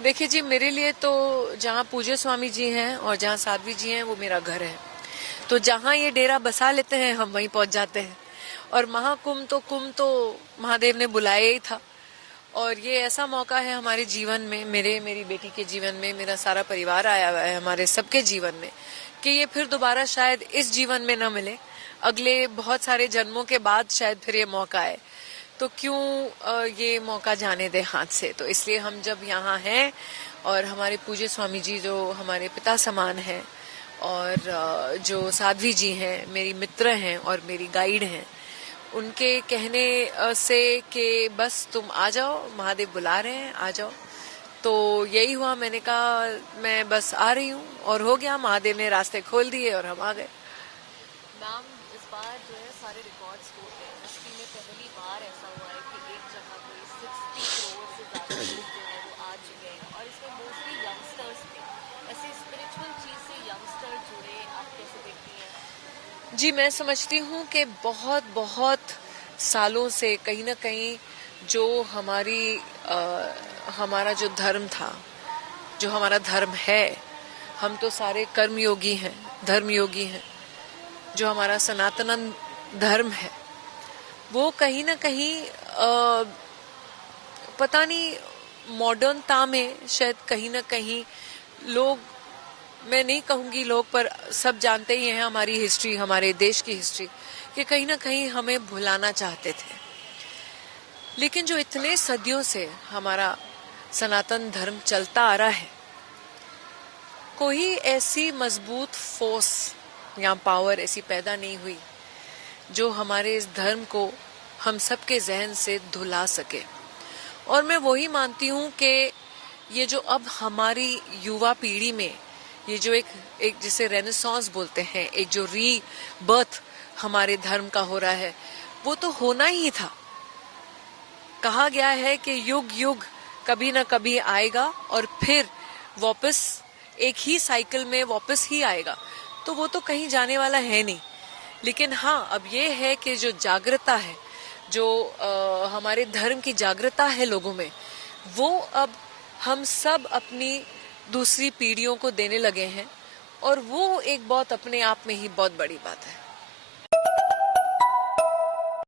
देखिए जी, मेरे लिए तो जहाँ पूज्य स्वामी जी हैं और जहाँ साध्वी जी हैं वो मेरा घर है। तो जहाँ ये डेरा बसा लेते हैं हम वहीं पहुँच जाते हैं। और कुंभ तो महादेव ने बुलाया ही था। और ये ऐसा मौका है हमारे जीवन में, मेरी बेटी के जीवन में, मेरा सारा परिवार आया हुआ है हमारे सबके जीवन में, कि ये फिर दोबारा शायद इस जीवन में न मिले, अगले बहुत सारे जन्मों के बाद शायद फिर ये मौका आए। तो क्यों ये मौका जाने दे हाथ से। तो इसलिए हम जब यहाँ हैं और हमारे पूज्य स्वामी जी जो हमारे पिता समान हैं और जो साध्वी जी हैं मेरी मित्र हैं और मेरी गाइड हैं, उनके कहने से कि बस तुम आ जाओ, महादेव बुला रहे हैं, आ जाओ। तो यही हुआ, मैंने कहा मैं बस आ रही हूँ और हो गया, महादेव ने रास्ते खोल दिए और हम आ गए। मैम, इस बार जो है सारे रिकॉर्ड्स टूट गए। हिस्ट्री में पहली बार ऐसा हुआ है कि एक जगह कोई 60 करोड़ से ज़्यादा लोग जो है वो आ चुके हैं और इसमें मोस्टली यंगस्टर्स थे। ऐसे स्पिरिचुअल चीज़ से यंगस्टर जुड़े, आप कैसे देखती हैं? जी, मैं समझती हूँ कि बहुत बहुत सालों से कहीं ना कहीं जो हमारा जो धर्म था, जो हमारा धर्म है, हम तो सारे कर्मयोगी हैं, धर्मयोगी हैं। जो हमारा सनातन धर्म है वो कहीं ना कहीं पता नहीं मॉडर्नता में शायद कहीं ना कहीं लोग, मैं नहीं कहूंगी लोग, पर सब जानते ही हैं हमारी हिस्ट्री, हमारे देश की हिस्ट्री, कि कहीं ना कहीं हमें भुलाना चाहते थे। लेकिन जो इतने सदियों से हमारा सनातन धर्म चलता आ रहा है, कोई ऐसी मजबूत फोर्स या पावर ऐसी पैदा नहीं हुई जो हमारे इस धर्म को हम सबके जहन से धुला सके। और मैं वही मानती हूँ कि ये जो अब हमारी युवा पीढ़ी में ये जो एक जिसे रेनेसांस बोलते हैं, एक जो रीबर्थ हमारे धर्म का हो रहा है, वो तो होना ही था। कहा गया है कि युग युग कभी ना कभी आएगा और फिर वापस एक ही साइकिल में वापस ही आएगा। तो वो तो कहीं जाने वाला है नहीं। लेकिन हाँ, अब ये है कि जो जागृता है, जो हमारे धर्म की जागृता है लोगों में, वो अब हम सब अपनी दूसरी पीढ़ियों को देने लगे हैं। और वो एक बहुत अपने आप में ही बहुत बड़ी बात है।